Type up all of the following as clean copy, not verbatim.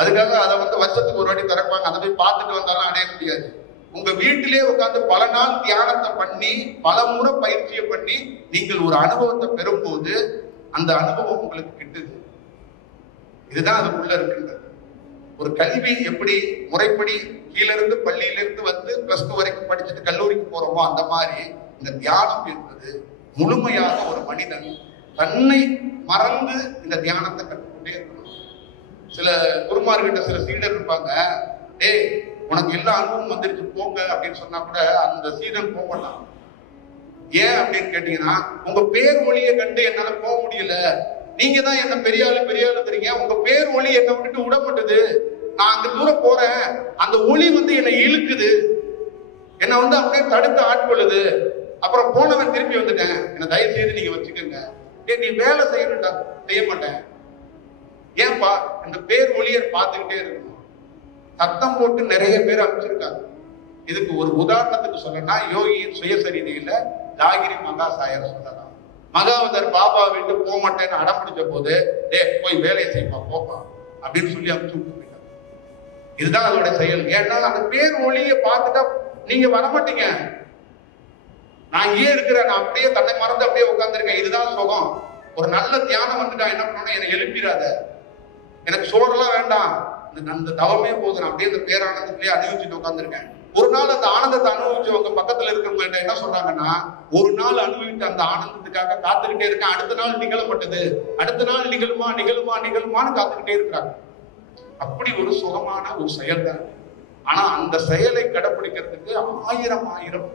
அதுக்காக அதை வந்து வருஷத்துக்கு ஒரு வாட்டி திறப்பாங்க, அதை போய் பார்த்துட்டு வந்தாலும் அடைய முடியாது. உங்க வீட்டிலே உட்கார்ந்து பல நாள் தியானத்தை பண்ணி பல முறை பயிற்சியை பண்ணி நீங்கள் ஒரு அனுபவத்தை பெறும்போது அந்த அனுபவம் உங்களுக்கு கிட்டுது. இதுதான் அதுக்குள்ள இருக்கின்றது. ஒரு கல்வி எப்படி முறைப்படி கீழ இருந்து பள்ளியிலிருந்து வந்து +2 வரைக்கும் படிச்சுட்டு கல்லூரிக்கு போறோமோ அந்த மாதிரி இந்த தியானம் என்பது முழுமையாக ஒரு மனிதன் தன்னை மறந்து இந்த தியானத்தை கற்றுக்கொண்டே இருக்கணும். சில குருமார்கிட்ட சில சீடர் இருப்பாங்க, டேய் உனக்கு எல்லா அனுபவம் வந்துருச்சு போங்க அப்படின்னு சொன்னா கூட அந்த சீடன் போக மாட்டான். ஏன் அப்படின்னு கேட்டீங்கன்னா, உங்க பேர் ஒளியை கண்டு என்னால போக முடியல, நீங்க தான் என்ன பெரிய ஆளுங்கிறீங்க, உங்க பேர் ஒளி என்னை விட்டுட்டு விடப்பட்டது, நான் அந்த தூரம் போறேன், அந்த ஒளி வந்து என்னை இழுக்குது, என்னை வந்து அப்படியே தடுத்து ஆட்கொள்ளுது, அப்புறம் போனவன் திருப்பி வந்துட்டேன், என்ன தயவு செய்து நீங்க வச்சுக்கோங்க. ஏ நீ வேலை செய்யணும்டா, செய்ய மாட்டேன். ஏன்பா? இந்த பேர் ஒளியை பார்த்துக்கிட்டே இருக்கணும். சத்தம் போட்டு நிறைய பேர் அமைச்சிருக்காங்க. இதுக்கு ஒரு உதாரணத்துக்கு சொல்லணும்னா, யோகியின் சுயசரிதையில ஜாகிரி மகா சாயர் சொல்லலாம். மகாவதர் பாபா வீட்டு போக மாட்டேன்னு அடம் பிடிச்ச போது, போய் வேலையை செய்ப்பா போப்பா அப்படின்னு சொல்லி அனுப்பிச்சு விட்டு போயிட்டாங்க. இதுதான் அதோட செயல். ஏன்னா அந்த பேர் ஒளியை பார்த்துட்டா நீங்க வரமாட்டீங்க. நான் இங்கே இருக்கிறேன், நான் அப்படியே தன்னை மறந்து அப்படியே உட்கார்ந்துருக்கேன், இதுதான் சுகம். ஒரு நல்ல தியானம் வந்துட்டா என்ன பண்ணணும், என்னை எழுப்பிடாத, எனக்கு சோறெல்லாம் வேண்டாம், அந்த தவமே போதும், நான் அப்படியே இந்த பேரானந்தத்திலேயே அனுபவிச்சுட்டு உட்காந்துருக்கேன். ஒரு நாள் அந்த ஆனந்தத்தை அனுபவிச்சவங்க பக்கத்துல இருக்கிறவங்க என்ன சொல்றாங்கன்னா, ஒரு நாள் அனுபவித்த அந்த ஆனந்தத்துக்காக காத்துக்கிட்டே இருக்கேன், அடுத்த நாள் நிகழப்பட்டது, அடுத்த நாள் நிகழுமான்னு காத்துக்கிட்டே இருக்கிறாங்க. அப்படி ஒரு சுகமான ஒரு செயல் தான். ஆனா அந்த செயலை கடைபிடிக்கிறதுக்கு ஆயிரம்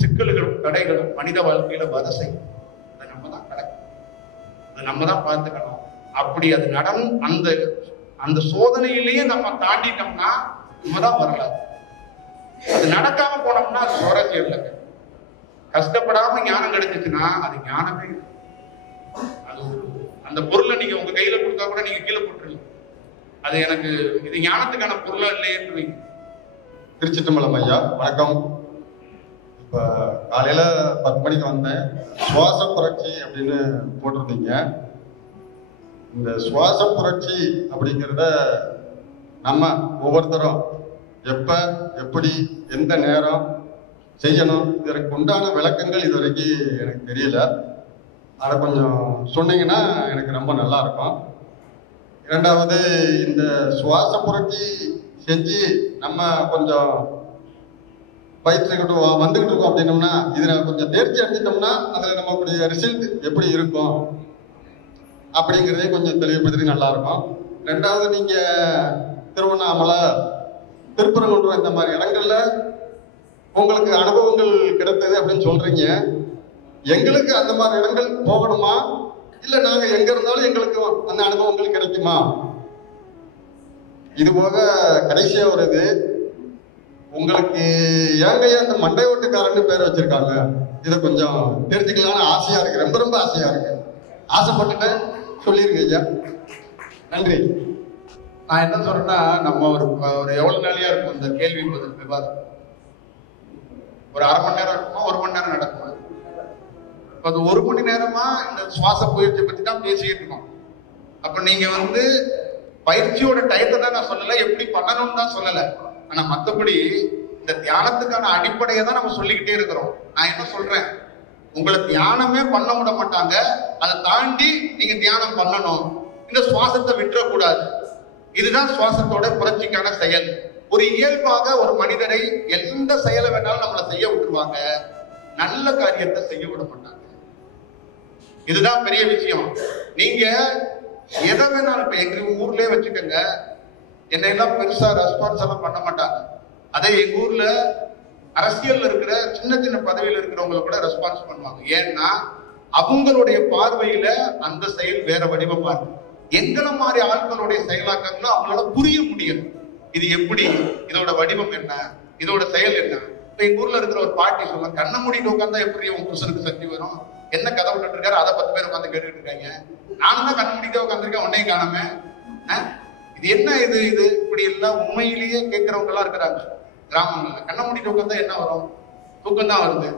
சிக்கல்களும் தடைகளும் மனித வாழ்க்கையில வரிசை. அதை நம்ம தான் கடக்கணும், அதை நம்ம தான் பார்த்துக்கணும். அப்படி அது அந்த சோதனையிலேயே நம்ம தாண்டிட்டோம்னா நம்ம தான் வரலாறு. அது நடக்காம போனோம்னா அது சுவாரஸ்யம் இல்லைங்க. கஷ்டப்படாம ஞானம் கிடைச்சிச்சுன்னா அது ஞானமே. அது அந்த பொருளை நீங்க உங்க கையில கொடுத்தா கூட நீங்க கீழே போட்டுருங்க, அது எனக்கு இது ஞானத்துக்கான பொருளா இல்லையே. திருச்சிற்றம்பலம் ஐயா, வணக்கம். இப்ப காலையில 10 மணிக்கு வந்தேன். சுவாச புரட்சி அப்படின்னு போட்டிருந்தீங்க. இந்த சுவாச புரட்சி அப்படிங்கிறத நம்ம ஒவ்வொருத்தரும் எப்ப எப்படி எந்த நேரம் செய்யணும், இதற்கு உண்டான விளக்கங்கள் இது வரைக்கும் எனக்கு தெரியல. அதை கொஞ்சம் சொன்னீங்கன்னா எனக்கு ரொம்ப நல்லா இருக்கும். இரண்டாவது, இந்த சுவாச புரட்சி செஞ்சு நம்ம கொஞ்சம் பயிற்சிக்கிட்டு வந்துகிட்டு இருக்கோம் அப்படின்னோம்னா, இதுல கொஞ்சம் தேர்ச்சி அடைஞ்சிட்டோம்னா அதுல நம்மளுடைய ரிசல்ட் எப்படி இருக்கும் அப்படிங்கிறதே கொஞ்சம் தெளிவுபடுத்தி நல்லா இருக்கும். ரெண்டாவது, நீங்க திருவண்ணாமலை, திருப்பரங்குன்றம் இந்த மாதிரி இடங்கள்ல உங்களுக்கு அனுபவங்கள் கிடைத்தது அப்படின்னு சொல்றீங்க. எங்களுக்கு அந்த மாதிரி இடங்கள் போகணுமா, இல்ல நாங்க எங்க இருந்தாலும் எங்களுக்கு அந்த அனுபவங்கள் கிடைக்குமா? இது போக கடைசியா ஒரு இது, உங்களுக்கு ஏங்க அந்த மண்டை ஓட்டுக்காரன்னு பேர் வச்சிருக்காங்க, இதை கொஞ்சம் தெரிஞ்சுக்கலாம்னு ஆசையா இருக்கு, ரொம்ப ஆசையா இருக்கு. ஆசைப்பட்டுட்டேன், சொல்லிருங்க ஐயா. நன்றி. நான் என்ன சொல்றேன்னா, நம்ம ஒரு எவ்வளவு நாளையா இருக்கும் இந்த கேள்வி பதில் விவாதம்? ஒரு அரை மணி நேரம் இருக்குமா, 1 மணி நேரம் நடக்குமா? அது 1 மணி நேரமா இந்த சுவாச பயிற்சி பத்தி தான் பேசிக்கிட்டு இருக்கோம். அப்ப நீங்க வந்து பயிற்சியோட டயத்தை தான் நான் சொல்லல, எப்படி பண்ணணும்னு தான் சொல்லல. ஆனா மத்தபடி இந்த தியானத்துக்கான அடிப்படையை தான் நம்ம சொல்லிக்கிட்டே இருக்கிறோம். நான் என்ன சொல்றேன், உங்களை தியானமே பண்ண விட மாட்டாங்க, அதை தாண்டி நீங்க தியானம் பண்ணணும், இந்த சுவாசத்தை விட்டுறக்கூடாது. இதுதான் சுவாசத்தோட புரட்சிக்கான செயல். ஒரு இயல்பாக ஒரு மனிதரை எந்த செயலை வேணாலும் நம்மளை செய்ய விட்டுருவாங்க, நல்ல காரியத்தை செய்ய விட மாட்டாங்க. இதுதான் பெரிய விஷயம். நீங்க எதை வேணாலும், இப்ப எங்க ஊர்லயே வச்சுக்கோங்க, என்னெல்லாம் பெருசா ரெஸ்பான்ஸ் எல்லாம் பண்ண மாட்டாங்க. அதே எங்க ஊர்ல அரசியல்ல இருக்கிற சின்ன சின்ன பதவியில இருக்கிறவங்களை கூட ரெஸ்பான்ஸ் பண்ணுவாங்க. ஏன்னா அவங்களுடைய பார்வையில அந்த செயல் வேற வடிவமா இருக்கு. எங்களை மாதிரி ஆட்களுடைய செயலாக்கங்களும் அவங்களால புரிய முடியும். இது எப்படி, இதோட வடிவம் என்ன, இதோட செயல் என்ன. இப்ப எங்க ஊர்ல இருக்கிற ஒரு பாட்டி சொல்ல, கண்ண மூடிட்டு உட்காந்தா எப்படி உங்க புருஷனுக்கு சக்தி வரும், என்ன கதை விட்டுட்டு இருக்காரு, அதை 10 பேர் உட்காந்து கேட்டுட்டு இருக்காங்க. நானும் தான் கண்ண மூடிட்டே உட்காந்துருக்கேன், உன்னையும் காணாம. இது என்ன இது இப்படி எல்லாம் உண்மையிலேயே கேட்கிறவங்க எல்லாம் இருக்கிறாங்க கிராமங்கள்ல. கண்ண மூடிட்டு உட்காந்தா என்ன வரும், தூக்கம் தான் வருது.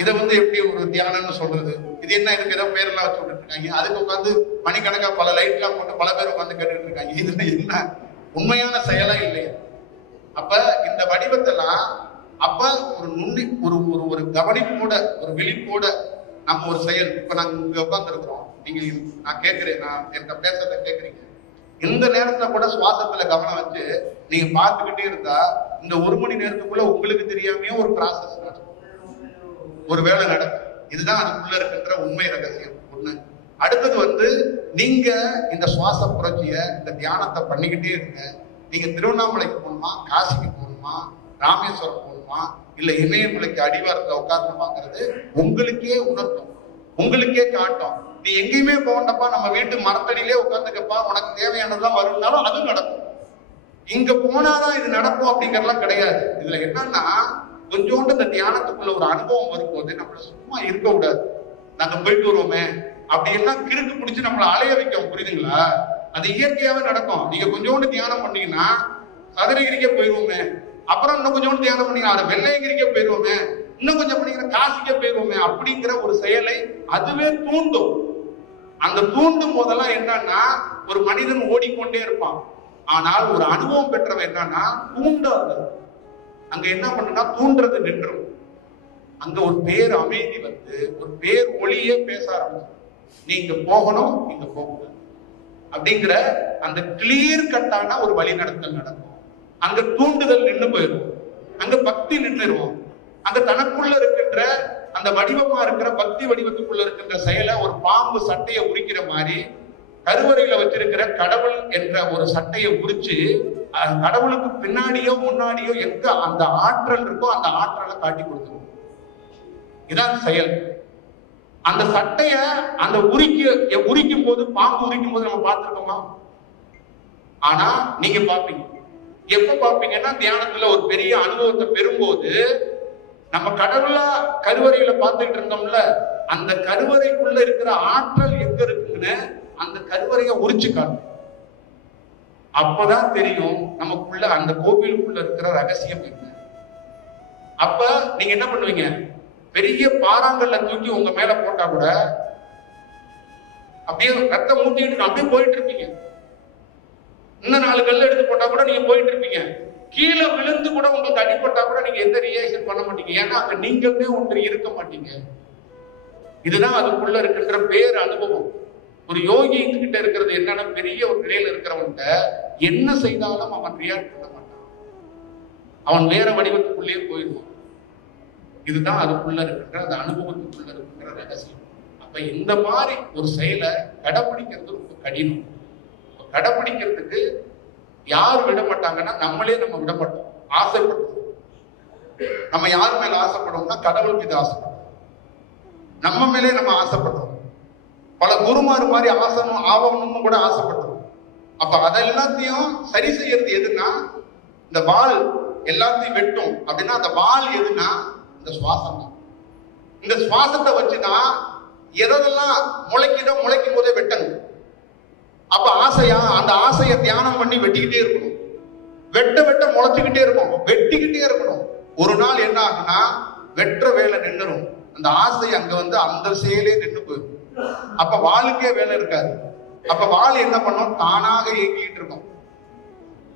இதை வந்து எப்படி ஒரு தியானம்னு சொல்றது? இது என்ன, இதுக்கு ஏதோ பேரெல்லாம் வச்சு விட்டுட்டு இருக்காங்க. அதுக்கு உட்காந்து மணிக்கணக்கா பல லைட் எல்லாம் போட்டு பல பேர் உட்காந்து கேட்டுட்டு இருக்காங்க. இதுல என்ன உண்மையான செயலா இல்லையா? அப்ப இந்த வடிவத்தெல்லாம் அப்ப ஒரு ஒரு ஒரு ஒரு கவனிப்போட ஒரு விழிப்போட நம்ம ஒரு செயல். இப்ப நாங்க இங்க உட்கார்ந்து இருக்கிறோம், நீங்க நான் கேட்கிறேன், நான் என்கிட்ட பேசுறத கேட்கறீங்க. இந்த நேரத்துல கூட சுவாசத்துல கவனம் வச்சு நீங்க பார்த்துக்கிட்டே இருந்தா இந்த 1 மணி நேரத்துக்குள்ள உங்களுக்கு தெரியாமையே ஒரு ப்ராசஸ் நடக்கும், ஒரு வேலை நடக்கும். இதுதான் அதுக்குள்ள இருக்கின்ற உண்மை ரகசியம் ஒண்ணு. அடுத்தது நீங்க இந்த சுவாச புரட்சிய இந்த தியானத்தை பண்ணிக்கிட்டே இருங்க. நீங்க திருவண்ணாமலைக்கு போகணுமா, காசிக்கு போகணுமா, ராமேஸ்வரம் போகணுமா, இல்ல இமயமலைக்கு அடிவாரத்துல உட்கார்ந்து வாங்குறது உங்களுக்கே உணர்த்தும், உங்களுக்கே காட்டும். நீ எங்கேயுமே போகண்டப்பா, நம்ம வீட்டு மரத்தடியிலே உட்காந்துக்கப்பா, உனக்கு தேவையானதெல்லாம் வரும்னாலும் அது நடக்கும். இங்க போனாதான் இது நடக்கும் அப்படிங்கறதுலாம் கிடையாது. இதுல என்னன்னா கொஞ்சோண்டு இந்த தியானத்துக்குள்ள ஒரு அனுபவம் வரும்போது நம்மள சும்மா இருக்க கூடாது. நாங்க போயிட்டு வருவோமே அப்படி எல்லாம் கிறுக்கு பிடிச்சு நம்மள அலைய வைக்கும், புரியுதுங்களா? அது இயற்கையாவே நடக்கும். நீங்க கொஞ்சோண்டு தியானம் பண்ணீங்கன்னா சதுரகிரிக்கே போயிருவோமே, அப்புறம் இன்னும் கொஞ்சோண்டு தியானம் பண்ணீங்கன்னா அதை வெள்ளையகிரிக்கே போயிருவோமே, இன்னும் கொஞ்சம் பண்ணீங்கன்னா காசிக்கே போயிருவோமே அப்படிங்கிற ஒரு செயலை அதுவே தூண்டும். அந்த தூண்டும் போதெல்லாம் என்னன்னா ஒரு மனிதன் ஓடிக்கொண்டே இருப்பான். ஆனால் ஒரு அனுபவம் பெற்றவன் என்னன்னா தூண்டாது. அங்க என்ன பண்ணுனா தூண்டுறது நின்றும். அங்க ஒரு பேர் அமைதி ஒரு பேர் ஒளியே பேச ஆரம்பிச்சு, நீங்க போகணும், நீங்க போகணும் அப்படிங்கிற அந்த கிளியர் கட்டான ஒரு வழிநடத்தல் நடக்கும். அங்க தூண்டுதல் நின்று போயிடும், அங்க பக்தி நின்றுருவோம். அங்க தனக்குள்ள இருக்கின்ற அந்த வடிவமா இருக்கிற பக்தி வடிவத்துக்குள்ள இருக்கின்ற செயலை ஒரு பாம்பு சட்டையை உரிக்கிற மாதிரி கருவறையில வச்சிருக்கிற கடவுள் என்ற ஒரு சட்டையை உரிச்சு கடவுளுக்கு பின்னாடியோ முன்னாடியோ எங்க அந்த ஆற்றல் இருக்கோ அந்த ஆற்றலை காட்டி கொடுத்துருவோம். இதான் செயல். அந்த சட்டைய அந்த உரிக்கும் போது, பாம்பு உரிக்கும் போது நம்ம பார்த்திருக்கோமா? ஆனா நீங்க பார்ப்பீங்க. எப்ப பார்ப்பீங்கன்னா தியானத்துல ஒரு பெரிய அனுபவத்தை பெறும்போது, நம்ம கடவுளா கருவறையில பார்த்துட்டு இருந்தோம்ல, அந்த கருவறைக்குள்ள இருக்கிற ஆற்றல் எங்க இருக்குன்னு அந்த கருவறையை உரிச்சு காட்டும். அப்பதான் தெரியும் நமக்குள்ள அந்த கோவிலுக்குள்ள இருக்கிற ரகசியம் என்ன. அப்ப நீங்க என்ன பண்ணுவீங்க? பெரிய பாறாங்கல்ல தூக்கி உங்க மேல போட்டா கூட அப்படியே ரத்தம் ஊத்திட்டு அப்படியே போயிட்டு இருப்பீங்க. இன்னும் 4 கல்ல எடுத்து போட்டா கூட நீங்க போயிட்டு இருப்பீங்க. கீழே விழுந்து கூட உங்களுக்கு அடிப்பட்டா கூட நீங்க எந்த ரியாக்ஷன் பண்ண மாட்டீங்க. ஏன்னா அங்க நீங்களே ஒன்று இருக்க மாட்டீங்க. இதுதான் அதுக்குள்ள இருக்கின்ற பேர் அனுபவம். ஒரு யோகி கிட்ட இருக்கிறது என்னன்னா, பெரிய ஒரு நிலையில இருக்கிறவன்கிட்ட என்ன செய்தாலும் அவன் ரியாக்ட் பண்ண மாட்டான், அவன் வேற வடிவத்துக்குள்ளேயே போயிடுவான். இதுதான் அதுக்குள்ள இருக்கின்ற அந்த அனுபவத்துக்குள்ள இருக்கின்ற ரகசியம். அப்ப இந்த மாதிரி ஒரு செயலை கடைபிடிக்கிறது ரொம்ப கடினம். கடைபிடிக்கிறதுக்கு யார் விட மாட்டாங்கன்னா நம்மளே நம்ம விட மாட்டோம், ஆசைப்படுவோம். நம்ம யார் மேல ஆசைப்படுவோம்னா கடவுள் மீது ஆசைப்படுவோம், நம்ம மேலே நம்ம ஆசைப்படுறோம். பல குருமார் மாதிரி ஆசனம் ஆவணும்னு கூட ஆசைப்படுறோம். அப்ப அதை எல்லாத்தையும் சரி செய்யறது எதுன்னா, இந்த வால் எல்லாத்தையும் வெட்டும் அப்படின்னா அந்த வால் எதுனா இந்த சுவாசம் தான். இந்த சுவாசத்தை வச்சுதான் எதெல்லாம் முளைக்கும் போதே வெட்டணும். அப்ப ஆசையா, அந்த ஆசையை தியானம் பண்ணி வெட்டிக்கிட்டே இருக்கணும். வெட்ட முளைச்சுக்கிட்டே இருக்கணும், வெட்டிக்கிட்டே இருக்கணும். ஒரு நாள் என்ன ஆகுனா வெற்ற வேலை நின்றுரும். அந்த ஆசை அங்க அந்த செயலே நின்று போயிடும். அப்ப வாளுக்கே வேலை இருக்காது. அப்ப வாள் என்ன பண்ணும்? தானாக இயங்கிட்டு இருக்கும்.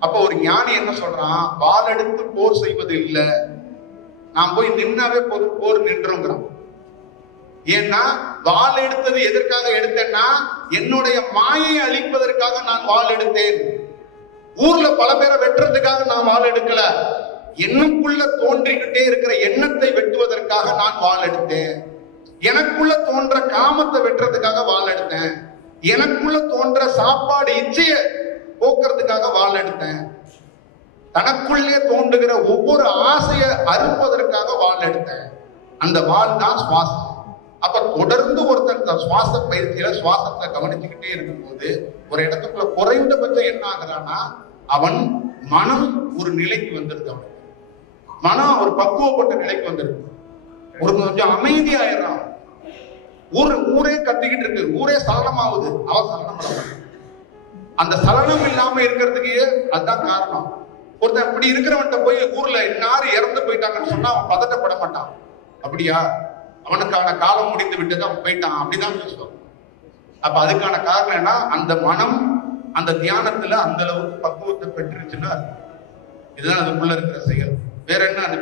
அப்ப ஒரு ஞானி என்ன சொல்றான்? வாள் எடுத்து போர் செய்வது இல்லை, நான் போய் நின்னாவே போதும், போர் நின்றுங்கிறான். ஏன்னா வாள் எடுத்தது எதற்காக எடுத்தேன்னா, என்னுடைய மாயை அழிப்பதற்காக நான் வாள் எடுத்தேன். ஊர்ல பல பேரை வெட்டுறதுக்காக நான் வாள் எடுக்கல. எனக்குள்ள தோன்றிக்கிட்டே இருக்கிற எண்ணத்தை வெட்டுவதற்காக நான் வாள் எடுத்தேன். எனக்குள்ள தோன்ற காமத்தை வெட்டுறதுக்காக வாள் எடுத்தேன். எனக்குள்ள தோன்ற சாப்பாடு இச்சைய போக்குறதுக்காக வாள் எடுத்தேன். தனக்குள்ளே தோன்றுகிற ஒவ்வொரு ஆசையை அறுப்பதற்காக வாள் எடுத்தேன். அந்த வாள் தான் சுவாசம். அப்ப தொடர்ந்து ஒருத்தர் சுவாச பயிற்சியில சுவாசத்தை கவனிச்சுக்கிட்டே இருக்கும்போது ஒரு இடத்துக்குள்ள குறைந்தபட்சம் என்ன ஆகுறான்னா, அவன் மனம் ஒரு நிலைக்கு வந்துருது. அவனுக்கு மனம் ஒரு பக்குவப்பட்ட நிலைக்கு வந்துருக்கு. ஒரு கொஞ்சம் அமைதியாயிடுறான். ஊரே கத்திக்கிட்டு இருக்கு, ஊரே சலனமாகுது, அவன் சலனம். அந்த சலனம் இல்லாம இருக்கிறதுக்கு அதுதான் காரணம். ஒருத்தன் இப்படி இருக்கிறவன்ட்ட போய் ஊர்ல இன்னாரு இறந்து போயிட்டாங்கன்னு சொன்னா அவன் பதட்டப்பட மாட்டான். அப்படியா, அவனுக்கான காலம் முடிந்து விட்டு அவன் போயிட்டான் அப்படிதான் பேசுவான். அப்ப அதுக்கான காரணம் என்ன? அந்த மனம் அந்த தியானத்துல அந்த அளவுக்கு பக்குவத்தை பெற்றுச்சுன்னா இதுதான் அதுக்குள்ள இருக்கிற செயல். வேற என்ன அது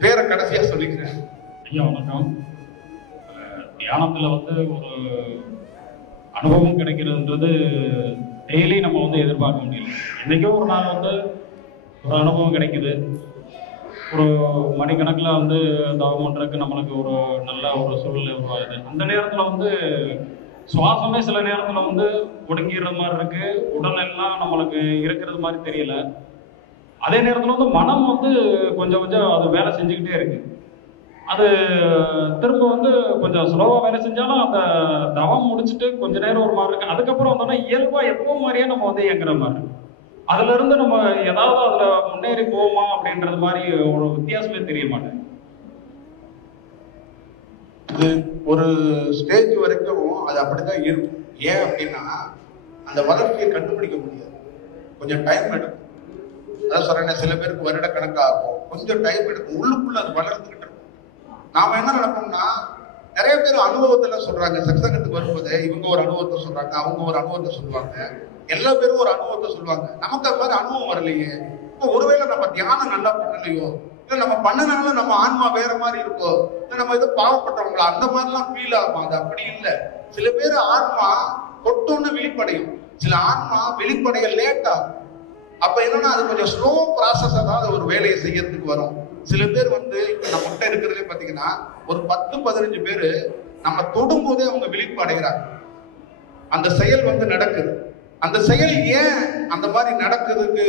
பேரை கடைசியா சொல்லிக்கிறேன். ஐயா வணக்கம். தியானத்துல ஒரு அனுபவம் கிடைக்கிறதுன்றது டெய்லி நம்ம எதிர்பார்க்க முடியல. என்னைக்கோ ஒரு நாள் ஒரு அனுபவம் கிடைக்குது. ஒரு மணிக்கணக்கில் தவம் பண்றதுக்கு நம்மளுக்கு ஒரு நல்ல ஒரு சூழ்நிலை உருவாகுது. அந்த நேரத்துல சுவாசமே சில நேரத்துல ஒடுங்கிற மாதிரி இருக்கு. உடல் எல்லாம் நம்மளுக்கு இருக்கிறது மாதிரி தெரியல. அதே நேரத்துல மனம் கொஞ்சம் கொஞ்சம் அது வேலை செஞ்சுக்கிட்டே இருக்கு. அது திரும்ப கொஞ்சம் ஸ்லோவா வேலை செஞ்சாலும் அந்த தவம் முடிச்சுட்டு கொஞ்ச நேரம் ஒரு மாதிரி இருக்கு. அதுக்கப்புறம் வந்தோம்னா இயல்பா எப்பவும் மாதிரியே நம்ம இயங்குற மாதிரி இருக்கு. அதுல இருந்து நம்ம ஏதாவது அதுல முன்னேறி போவோமா அப்படின்றது மாதிரி ஒரு வித்தியாசமே தெரிய மாட்டேங்குது. இது ஒரு ஸ்டேஜ் வரைக்கும் அது அப்படிதான் இருக்கும். ஏன் அப்படின்னா அந்த வளர்ச்சியை கண்டுபிடிக்க முடியாது, கொஞ்சம் டைம் எடுக்கும். அதான் சொல்றேன், சில பேருக்கு வருட கணக்காகும், கொஞ்சம் டைம் எடுக்கும், உள்ளுக்குள்ள அது வளர்ந்துகிட்டு இருக்கும். நாம என்ன நடப்போம்னா நிறைய பேர் அனுபவத்துல சொல்றாங்க, சத்சங்கத்துக்கு வரும்போது இவங்க ஒரு அனுபவத்தை சொல்றாங்க, அவங்க ஒரு அனுபவத்தை சொல்லுவாங்க, எல்லா பேரும் ஒரு அனுபவத்தை சொல்லுவாங்க. நமக்கு அது மாதிரி அனுபவம் வரலையே. இப்போ ஒருவேளை நம்ம தியானம் நல்லா பண்ணலையோ, இல்ல நம்ம பண்ணனால நம்ம ஆன்மா வேற மாதிரி இருக்கோ, இல்ல நம்ம இது பாவப்பட்டவங்களா, அந்த மாதிரிலாம் ஃபீல் ஆகும். அது அப்படி இல்லை. சில பேர் ஆன்மா கொட்டோன்னு வெளிப்படையும், சில ஆன்மா வெளிப்படைய லேட் ஆகும். அப்ப என்னன்னா அது கொஞ்சம் ஸ்லோ ப்ராசஸா தான் ஒரு வேலையை செய்யறதுக்கு வரும். சில பேர் இப்ப நம்ம கிட்ட இருக்கிறதுலே பாத்தீங்கன்னா ஒரு 10-15 பேரு நம்ம தொடும் போதே அவங்க விழிப்பு அடைகிறாங்க. அந்த செயல் நடக்குது. அந்த செயல் ஏன் அந்த மாதிரி நடக்குதுக்கு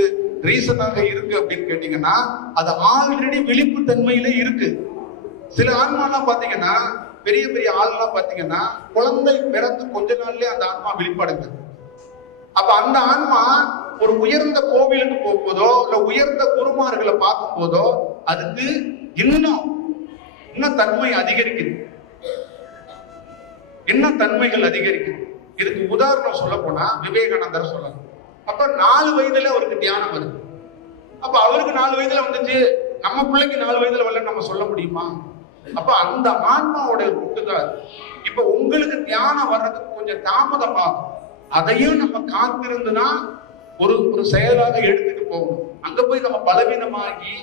ரீசனாக இருக்கு அப்படின்னு கேட்டீங்கன்னா அது ஆல்ரெடி விழிப்பு தன்மையிலே இருக்கு. சில ஆன்மாலாம் பாத்தீங்கன்னா பெரிய பெரிய ஆள்லாம் பாத்தீங்கன்னா குழந்தை பிறந்து கொஞ்ச நாள்லயே அந்த ஆன்மா விழிப்படைஞ்சது. அப்ப அந்த ஆன்மா ஒரு உயர்ந்த கோவிலுக்கு போகும்போதோ இல்ல உயர்ந்த குருமார்களை பார்க்கும் போதோ அதுக்கு இன்னும் தன்மை அதிகரிக்குது, இன்னும் தன்மைகள் அதிகரிக்குது. இதுக்கு உதாரணம் சொல்ல போனா விவேகானந்தர் சொல்லலாம். அப்ப 4 வயதுல அவருக்கு தியானம் வருது. அப்ப அவருக்கு 4 வயதுல வந்துச்சு, நம்ம பிள்ளைக்கு 4 வயதுல வரல நம்ம சொல்ல முடியுமா? அப்ப அந்த ஆன்மாவோட கூட்டுதான். இப்ப உங்களுக்கு தியானம் வர்றதுக்கு கொஞ்சம் தாமதமாகும். அதையும் நம்ம காத்திருந்துனா ஒரு செயலாக எடுத்துட்டு போகணும். அங்க போய் நம்ம பலவீனமாகி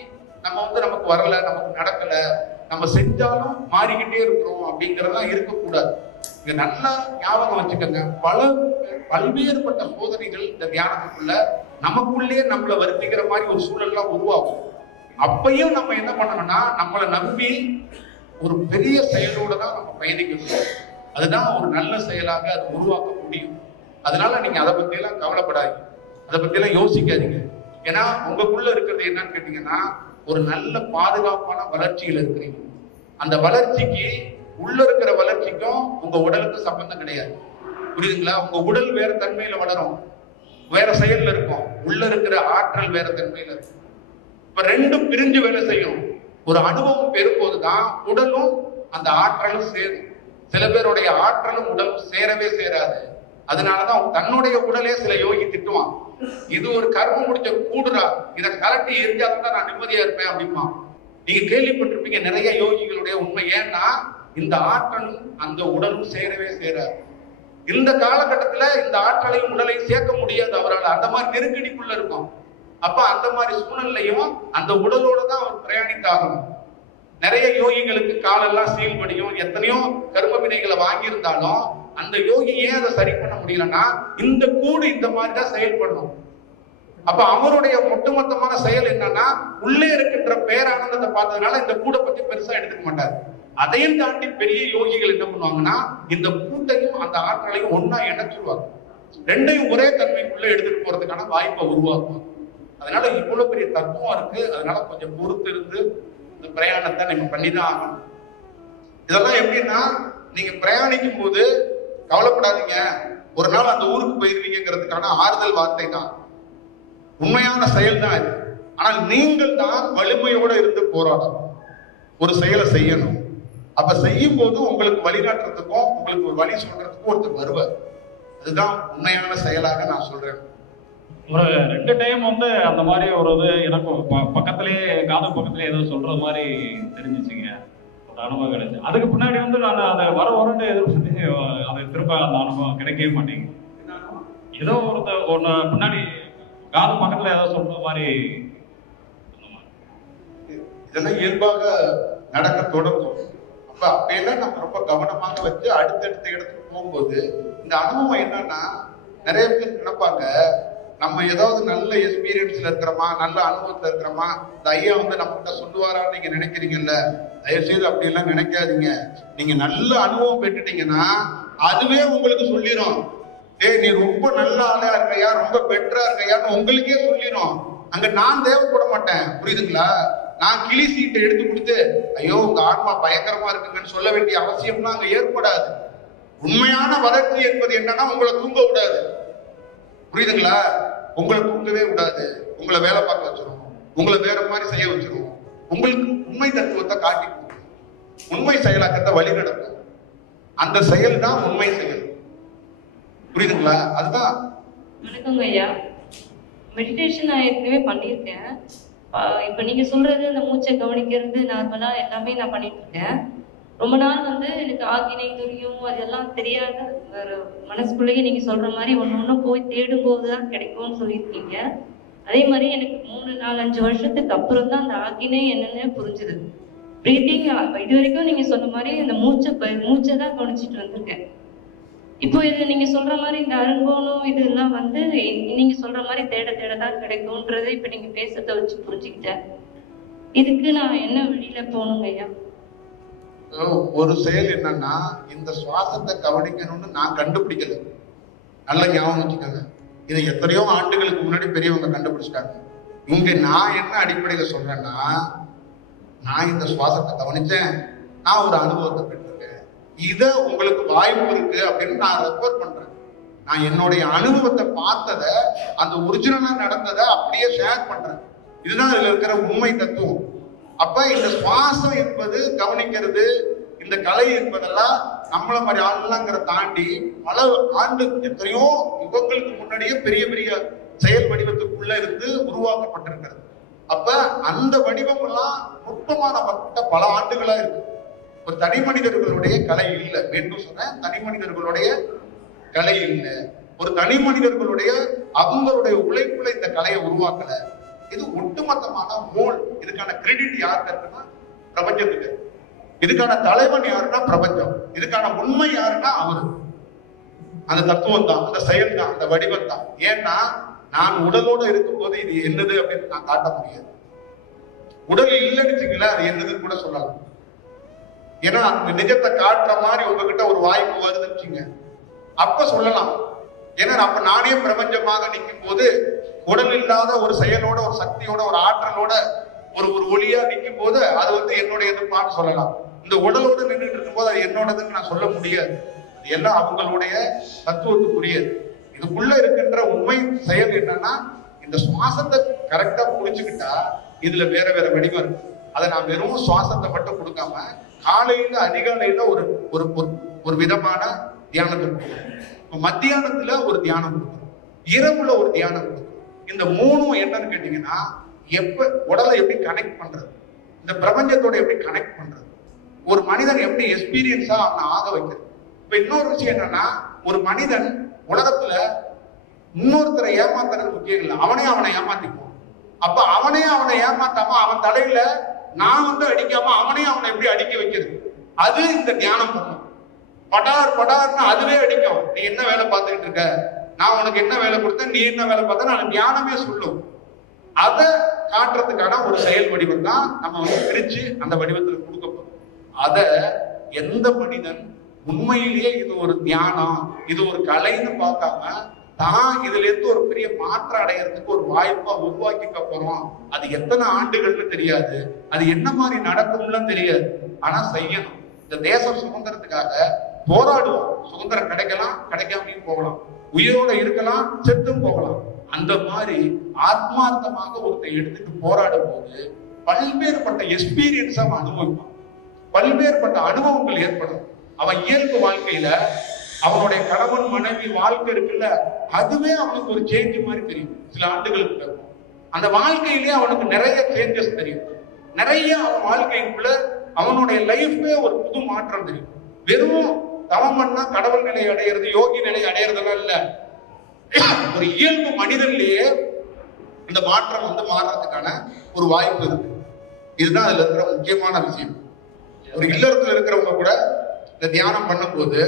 நம்ம நமக்கு வரல, நமக்கு நடக்கல, நம்ம செஞ்சாலும் மாறிக்கிட்டே இருக்கிறோம் அப்படிங்கறதெல்லாம் இருக்கக்கூடாது. இங்க நல்லா ஞாபகம் வச்சுக்கோங்க, பல்வேறுபட்ட சோதனைகள் இந்த தியானத்துக்குள்ள நமக்குள்ளே நம்மளை வருத்திக்கிற மாதிரி ஒரு சூழல்லாம் உருவாகும். அப்பையும் நம்ம என்ன பண்ணணும்னா நம்மளை நம்பி ஒரு பெரிய செயலோட தான் நம்ம பயணிக்கணும். அதுதான் ஒரு நல்ல செயலாக அது உருவாக்க முடியும். அதனால நீங்க அதை பத்தி எல்லாம் கவலைப்படாதீங்க, அதை பத்தி எல்லாம் யோசிக்காதீங்க. ஏன்னா உங்களுக்குள்ள இருக்கிறது என்னன்னு கேட்டீங்கன்னா ஒரு நல்ல பாதுகாப்பான வளர்ச்சியில் இருக்கிறீங்க. அந்த வளர்ச்சிக்கு உள்ள இருக்கிற வளர்ச்சிக்கும் உங்க உடலுக்கு சம்பந்தம் கிடையாது. புரியுதுங்களா? உங்க உடல் வேற தன்மையில வளரும், வேற செயல்ல இருக்கும். உள்ள இருக்கிற ஆற்றல் வேற தன்மையில இருக்கும். இப்ப ரெண்டும் பிரிஞ்சு வேலை செய்யும். ஒரு அனுபவம் பெறும்போதுதான் உடலும் அந்த ஆற்றலும் சேரும். சில பேருடைய ஆற்றலும் உடலும் சேரவே சேராது. அதனாலதான் தன்னுடைய உடலே சில யோகி திட்டுவான், இது ஒரு கர்மம் முடிச்ச கூடுறா, இதை கலட்டி எரிஞ்சாதான் நான் நிம்மதியா இருப்பேன் அப்படிமா. நீங்க கேள்விப்பட்டிருப்பீங்க நிறைய யோகிகளுடைய உண்மை. ஏன்னா இந்த ஆற்றலும் அந்த உடலும் சேரவே சேராது. இந்த காலகட்டத்துல இந்த ஆற்றலையும் உடலையும் சேர்க்க முடியாது அவரால். அந்த மாதிரி நெருக்கடிக்குள்ள இருக்கும். அப்ப அந்த மாதிரி சூழ்நிலையும் அந்த உடலோட தான் அவர் பிரயாணித்தாகணும். நிறைய யோகிகளுக்கு காலெல்லாம் சீல்படியும், எத்தனையோ கர்ம வினைகளை வாங்கியிருந்தாலும் அந்த யோகி ஏன் அதை சரி பண்ண முடியலன்னா இந்த கூடு இந்த மாதிரிதான் செயல்படணும். அப்ப அவருடைய ஒட்டுமொத்தமான செயல் என்னன்னா உள்ளே இருக்கின்ற பேரானந்தத்தை பார்த்ததுனால இந்த கூடை பத்தி பெருசா எடுத்துக்க மாட்டாரு. அதையும் தாண்டி பெரிய யோகிகள் என்ன பண்ணுவாங்கன்னா இந்த கூட்டையும் அந்த ஆற்றலையும் ஒன்னா இணைச்சிருவாங்க. ரெண்டையும் ஒரே தன்மைக்குள்ள எடுத்துட்டு போறதுக்கான வாய்ப்பை உருவாக்குவாங்க. அதனால இவ்வளவு பெரிய தத்துவம் இருக்கு. அதனால கொஞ்சம் பொறுத்து இருந்து இந்த பிரயாணத்தை நீங்க பண்ணிதான் ஆகணும். இதெல்லாம் எப்படின்னா நீங்க பிரயாணிக்கும் போது கவலைப்படாதீங்க, ஒரு நாள் அந்த ஊருக்கு போயிருவீங்கிறதுக்கான ஆறுதல் வார்த்தை தான், உண்மையான செயல் தான் இது. ஆனால் நீங்கள் தான் வலிமையோட இருந்து போராடணும், ஒரு செயலை செய்யணும். அப்ப செய்யும் போது உங்களுக்கு வழிகாட்டுறதுக்கும் உங்களுக்கு ஒரு வழி சொல்றதுக்கும் ஒருத்தர் வருவார். அதுதான் உண்மையான செயலாக நான் சொல்றேன். ஒரு 2 டைம் அந்த மாதிரி ஒரு இது எனக்கு பக்கத்திலேயே காதல் பக்கத்திலே ஏதோ சொல்ற மாதிரி தெரிஞ்சிச்சுங்க, ஒரு அனுபவம் கிடைச்சு. அதுக்கு பின்னாடி நான் அதை வரன்னு எதிர்பார்த்து அதை திரும்ப அந்த அனுபவம் கிடைக்கவே மாட்டேங்குது. ஏதோ ஒன்று பின்னாடி காது பக்கத்துல ஏதோ சொல்ற மாதிரி இதெல்லாம் இயல்பாக நடக்க தொடங்கும். அப்பெல்லாம் நம்ம ரொம்ப கவனமாக வச்சு அடுத்தடுத்த இடத்துக்கு போகும்போது இந்த அனுபவம் என்னன்னா, நிறைய பேர் நினைப்பாங்க நம்ம ஏதாவது நல்ல எக்ஸ்பீரியன்ஸ்ல இருக்கிறோமா, நல்ல அனுபவத்துல இருக்கிறோமா, இந்த ஐயா வந்து நம்ம கிட்ட சொல்லுவாரான்னு நீங்க நினைக்கிறீங்கல்ல, தயவு செய்து அப்படி எல்லாம் நினைக்காதீங்க. நீங்க நல்ல அனுபவம் பெற்றுட்டீங்கன்னா அதுவே உங்களுக்கு சொல்லிடும், ஏய் நீ ரொம்ப நல்ல ஆளா இருக்கையா, ரொம்ப பெட்டரா இருக்கையான்னு உங்களுக்கே சொல்லிடும். அங்க நான் தேவைப்பட மாட்டேன், புரியுதுங்களா? நான் கிளி சீட்டை எடுத்து கொடுத்து ஐயோ உங்க ஆன்மா பயங்கரமா இருக்குங்கன்னு சொல்ல வேண்டிய அவசியம்லாம் அங்க ஏற்படாது. உண்மையான வளர்ச்சி என்பது என்னன்னா, உங்களை தூங்க விடாது, புரியுதுங்களா? உங்களை தூங்கவே விடாது, உங்களை வேலை பார்க்க வச்சிரும், உங்களை வேற மாதிரி செய்ய வச்சிரும், உங்களுக்கு உண்மை தத்துவத்தை காட்டி உண்மை செயலாக்கத்தை வழி நடக்கும். அந்த செயல் தான் உண்மை செயல், புரியுதுங்களா? அதுதான். வணக்கங்க ஐயா. மெடிடேஷன் நான் ஏற்கனவே பண்ணியிருக்கேன். இப்போ நீங்க சொல்றது அந்த மூச்சை கவனிக்கிறது நார்மலா எல்லாமே நான் பண்ணிட்டு இருக்கேன். ரொம்ப நாள் வந்து எனக்கு ஆகினை துரியம் அதெல்லாம் தெரியாது. மனசுக்குள்ளேயே நீங்க சொல்ற மாதிரி ஒன்று போய் தேடும் போதுதான் கிடைக்கும்னு சொல்லியிருக்கீங்க. அதே மாதிரி எனக்கு 3, 4, 5 வருஷத்துக்கு அப்புறம் தான் அந்த ஆகினை என்னன்னு புரிஞ்சுது. பிரீத்திங் இது வரைக்கும் நீங்க சொன்ன மாதிரி இந்த மூச்சை தான் கவனிச்சுட்டு வந்திருக்கேன். இப்போ இது நீங்க சொல்ற மாதிரி இந்த அனுபவம் இதெல்லாம் வந்து நீங்க சொல்ற மாதிரி தேட தான் கிடைக்கும்ன்றதை இப்ப நீங்க பேசத்தை வச்சு புரிஞ்சுக்கிட்டேன். இதுக்கு நான் என்ன வழியில போகணுங்க ஐயா? ஒரு செயல் என்னன்னா, இந்த சுவாசத்தை கவனிக்கணும்னு நான் கண்டுபிடிக்கல, நல்ல ஞாபகம் வச்சுக்கோங்க. இதை எத்தனையோ ஆண்டுகளுக்கு முன்னாடி பெரியவங்க கண்டுபிடிச்சிட்டாங்க. இங்க நான் என்ன அடிப்படையில சொல்றேன்னா, நான் இந்த சுவாசத்தை கவனிச்சேன், நான் ஒரு அனுபவத்தை பெற்றிருக்கேன், இதை உங்களுக்கு வாய்ப்பு இருக்கு அப்படின்னு நான் ரெஃபர் பண்றேன். நான் என்னுடைய அனுபவத்தை பார்த்ததை, அந்த ஒரிஜினலா நடந்ததை அப்படியே ஷேர் பண்றேன். இதுதான் இதுல இருக்கிற உண்மை தத்துவம். அப்ப இந்த சுவாசம் என்பது கவனிக்கிறது, இந்த கலை என்பதெல்லாம் நம்மள மாதிரி ஆளுங்கிற தாண்டி பல ஆண்டு எத்தனையோ யுகங்களுக்கு முன்னாடியே பெரிய பெரிய செயல் வடிவத்துக்குள்ள இருந்து உருவாக்கப்பட்டிருக்கிறது. அப்ப அந்த வடிவம் எல்லாம் நுட்பமா நம்ம கிட்ட பல ஆண்டுகளா இருக்கு. ஒரு தனி மனிதர்களுடைய கலை இல்லை, மீண்டும் சொன்னேன், தனி மனிதர்களுடைய கலை இல்லை. ஒரு தனி மனிதர்களுடைய அவங்களுடைய உழைப்புல இந்த கலையை உருவாக்கல. இது ஒட்டுமொத்தமான மூல். இதுக்கான கிரெடிட் யாருக்கு இருக்குன்னா பிரபஞ்சத்துக்கு. இதுக்கான தலைவன் யாருன்னா பிரபஞ்சம். இதுக்கான உண்மை யாருன்னா அவரு. அந்த தத்துவம் தான், அந்த செயல் தான், அந்த வடிவம் தான். ஏன்னா நான் உடலோட இருக்கும்போது இது என்னது அப்படின்னு நான் காட்ட முடியாது. உடல் இல்லைன்னு அது என்னதுன்னு கூட சொல்லலாம். ஏன்னா அந்த நிஜத்தை காட்டுற மாதிரி உங்ககிட்ட ஒரு வாய்ப்பு வருதுன்னு அப்ப சொல்லலாம். ஏன்னா அப்ப நானே பிரபஞ்சமாக நிற்கும் போது, உடல் இல்லாத ஒரு செயலோட, ஒரு சக்தியோட, ஒரு ஆற்றலோட, ஒரு ஒளியா நிற்கும் போது அது வந்து என்னுடையது பாட்டு சொல்லலாம். இந்த உடலோட நின்றுட்டு இருக்கும் போது அது என்னோடதுன்னு நான் சொல்ல முடியாது. அது எல்லாம் அவங்களுடைய தத்துவத்துக்குரியது. இதுக்குள்ள இருக்கின்ற உண்மை செயல் என்னன்னா, இந்த சுவாசத்தை கரெக்டா புரிஞ்சுக்கிட்டா இதுல வேற வேற வடிவம் இருக்கு. அதை நான் வெறும் சுவாசத்தை மட்டும் கொடுக்காம காலையில அதிகாலையில ஒரு விதமான தியானத்தை கொடுக்கணும், மத்தியானத்துல ஒரு தியானம் கொடுக்கணும், இரவுல ஒரு தியானம் கொடுக்கணும். இந்த மூணும் என்னன்னு கேட்டீங்கன்னா, எப்ப உடலை எப்படி கனெக்ட் பண்றது, இந்த பிரபஞ்சத்தோட எப்படி கனெக்ட் பண்றது, ஒரு மனிதன் எப்படி எக்ஸ்பீரியன்ஸா அவனை ஆக வைக்கிறது. இப்ப இன்னொரு விஷயம் என்னன்னா, ஒரு மனிதன் உலகத்துல இன்னொருத்தரை ஏமாத்துறது முக்கியம் இல்லை, அவனை ஏமாத்திக்குவான். அப்ப அவனை ஏமாத்தாம அவன் தலையில நான் வந்து அடிக்காம அவனை எப்படி அடிக்க வைக்கிறது, அது இந்த தியானம் பண்ணும். படார்னு அதுவே அடிக்கும். நீ என்ன வேலை பார்த்துக்கிட்டு இருக்க, நான் உனக்கு என்ன வேலை கொடுத்தேன், நீ என்ன வேலை பார்த்த, நான் தியானமே சொல்லும். அதை காட்டுறதுக்கான ஒரு செயல் வடிவம் தான் நம்ம வந்து பிரிச்சு அந்த வடிவத்துல கொடுக்க போறோம். அத எந்த மனிதன் உண்மையிலேயே இது ஒரு தியானம், இது ஒரு கலைன்னு பார்க்காம தான் இதுல இருந்து ஒரு பெரிய மாற்றம் அடையறதுக்கு ஒரு வாய்ப்பா உருவாக்கிக்க போறோம். அது எத்தனை ஆண்டுகள்னு தெரியாது, அது என்ன மாதிரி நடக்கும்னு தெரியாது, ஆனா செய்யணும். இந்த தேசம் சுதந்திரத்துக்காக போராடுவோம். சுதந்திரம் கிடைக்கலாம், கிடைக்காமையும் போகலாம், உயிரோட இருக்கலாம், செத்தும் போகலாம். அந்த மாதிரி ஆத்மார்த்தமாக ஒருத்தர் எடுத்துட்டு போராடும் போது பல்வேறுபட்ட எக்ஸ்பீரியன்ஸ் அவன் அனுபவிப்பான், பல்வேறுபட்ட அனுபவங்கள் ஏற்படும். அவன் இயல்பு வாழ்க்கையில அவனுடைய கணவன் மனைவி வாழ்க்கை இருக்குல்ல, அதுவே அவனுக்கு ஒரு சேஞ்ச் மாதிரி தெரியும். சில ஆண்டுகளுக்கு பிறகு அந்த வாழ்க்கையிலேயே அவனுக்கு நிறைய சேஞ்சஸ் தெரியும். நிறைய அவன் வாழ்க்கைக்குள்ள அவனுடைய லைஃப்ல ஒரு புது மாற்றம் தெரியும். வெறும் தவம் பண்ணா கடவுள் நிலை அடையிறது, யோகி நிலை அடையிறதெல்லாம் இல்ல. ஒரு இயல்பு மனிதன்லயே இந்த மாற்றம் வந்து மாறுறதுக்கான ஒரு வாய்ப்பு இருக்கு. இதுதான் அதுல இருக்கிற முக்கியமான விஷயம். ஒரு இல்லறத்துல இருக்கிறவங்க கூட இந்த தியானம் பண்ணும்போது,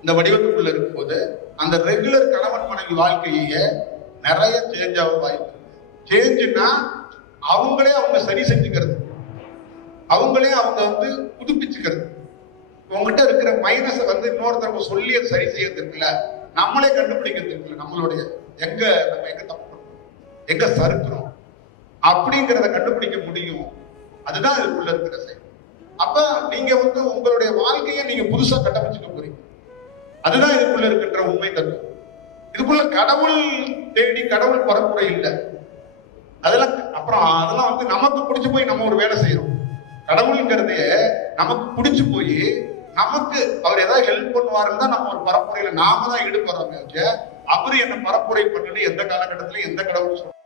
இந்த வடிவத்துக்குள்ள இருக்கும்போது, அந்த ரெகுலர் கணவன் மனைவி வாழ்க்கையே நிறைய சேஞ்ச் ஆக வாய்ப்பு. சேஞ்சுன்னா அவங்களே அவங்க சரி செஞ்சுக்கிறது, அவங்களே அவங்க வந்து புதுப்பிச்சுக்கிறது. உங்ககிட்ட இருக்கிற மைனஸை வந்து இன்னொருத்தவங்க சொல்லி அதை சரி செய்யறது இருக்குல்ல, நம்மளே கண்டுபிடிக்கிறது இருக்குல்ல, நம்மளுடைய நம்ம எங்க தப்பு பண்றோம், எங்க சறுக்கிறோம் அப்படிங்கிறத கண்டுபிடிக்க முடியும். அதுதான் இதுக்குள்ள இருக்கிற செயல். அப்ப நீங்க வந்து உங்களுடைய வாழ்க்கையை நீங்க புதுசா கட்டமைச்சுக்க போறீங்க. அதுதான் இதுக்குள்ள இருக்கின்ற உண்மை தத்துவம். இதுக்குள்ள கடவுள் தேடி கடவுள் பரப்புரை இல்லை. அதெல்லாம் அதெல்லாம் வந்து நமக்கு பிடிச்சு போய் நம்ம ஒரு வேலை செய்யறோம். கடவுள்ங்கிறதே நமக்கு பிடிச்சு போய் நமக்கு அவர் ஏதாவது ஹெல்ப் பண்ணுவாருன்னு தான் நம்ம ஒரு பரப்புரையில நாம தான் ஈடுபடுறோம். அவரு என்ன பரப்புரை பண்ணி எந்த காலகட்டத்தில எந்த கடவுள்